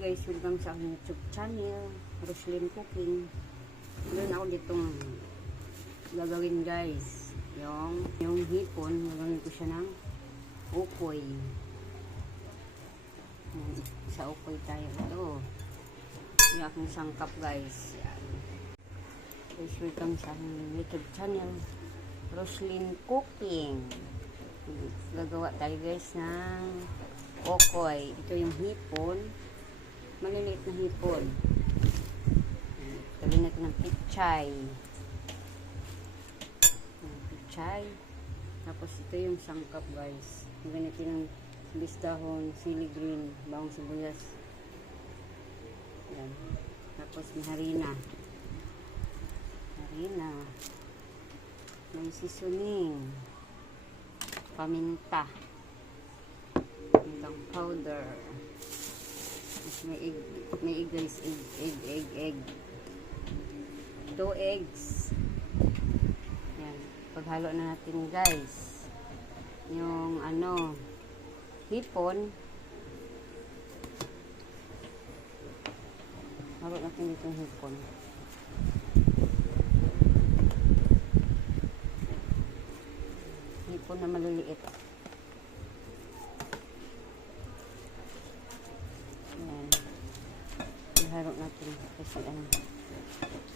guys, welcome sa aking YouTube channel, Roslyn Cooking. Meron ako ditong gagawin guys, yung hipon, gagawin ko siya ng ukoy. Sa ukoy tayo ito. Yung aking sangkap guys. Yan. Guys, welcome sa aking YouTube channel, Roslyn Cooking. Gagawa tayo guys ng ukoy. Ito yung hipon. Maliliit na hipon. Gawin natin ng pichay. Pichay. Tapos ito yung sangkap guys. Gawin natin ng bisdahon, sili green, bawang sibuyas. Yan. Tapos may harina. Harina. May seasoning. Paminta. Pamintang powder. May egg guys, egg. 2 eggs. Yan. Paghalo na natin guys. Yung hipon. Halo natin itong hipon. Hipon na maliliit. Ihalo natin kasi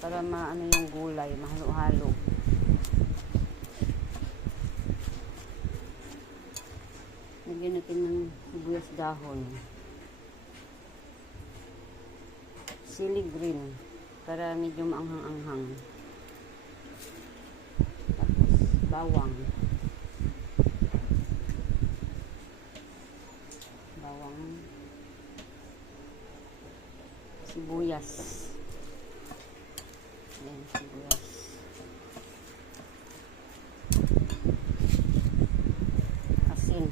para maano yung gulay, mahalo-halo. Lagyan natin ng sibuyas dahon, sili green para medyo maanghang-anghang, tapos bawang sibuyas. Ayan, sibuyas. Asin.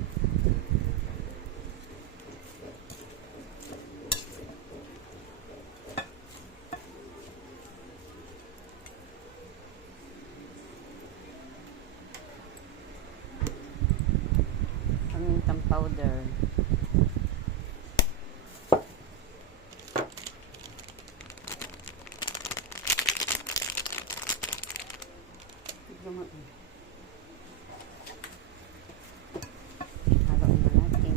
Pamintang powder. Haluin na natin.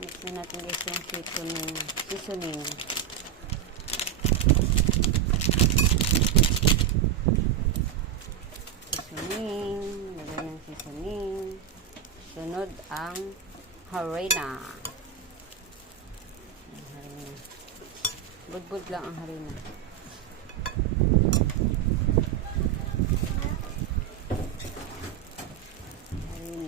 Mix na natin guys yung seasoning. Lagay ng seasoning. Sunod ang harina. Budbud lang ang harina. Harina.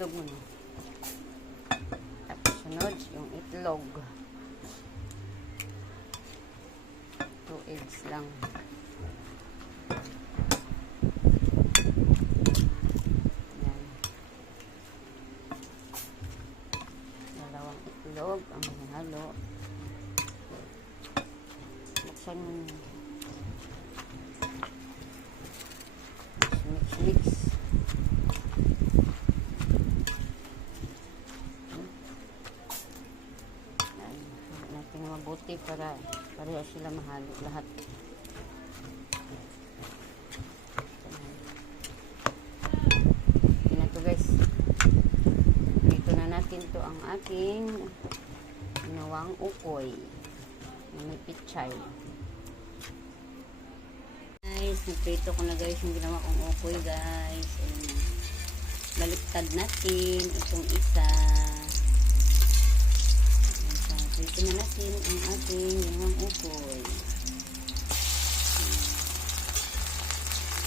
Itlog mo na. Tapos sunod yung itlog. 2 eggs lang. Yan. Dalawang itlog ang halo. Buksan mo na. Mix. Mabuti para pareha sila mahalo lahat. Yan na to guys. Dito na natin to ang ating ginawang ukoy na may pichay. Guys, nagprito ko na guys yung ginawa kong ukoy guys. Baliktad natin itong isa. Prito na natin ang ating ginawang ukoy.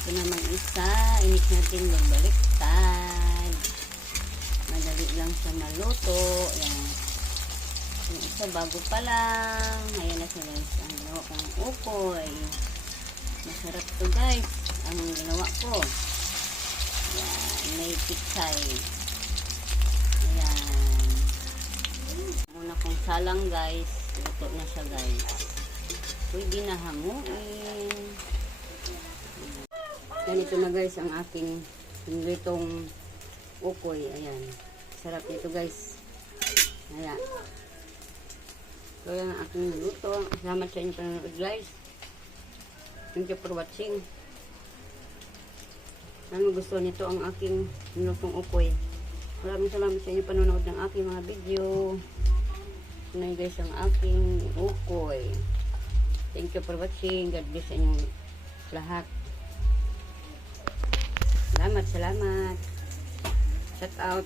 Ito naman isa, inis natin magbaliktad. Madali lang siya maluto. Ayan. Yung isa bago pa lang. Ayan na siya guys. Ang ginawa kong ukoy. Masarap to guys. Ang ginawa ko. Ayan. May pitsay. Ayan. Muna kong salang guys. Luto na siya guys. Pwede na hamuin. Ganito na guys ang aking litong ukoy. Ayan. Sarap nito guys. Ayan. So yan ang aking luto. Salamat sa inyong panonood guys. Thank you for watching. Sana gusto nito ang aking lutong ukoy. Maraming salamat sa inyong panonood ng aking mga video. Ito guys ang aking ukoy. Thank you for watching. God bless sa inyong lahat. Salamat. Shout out.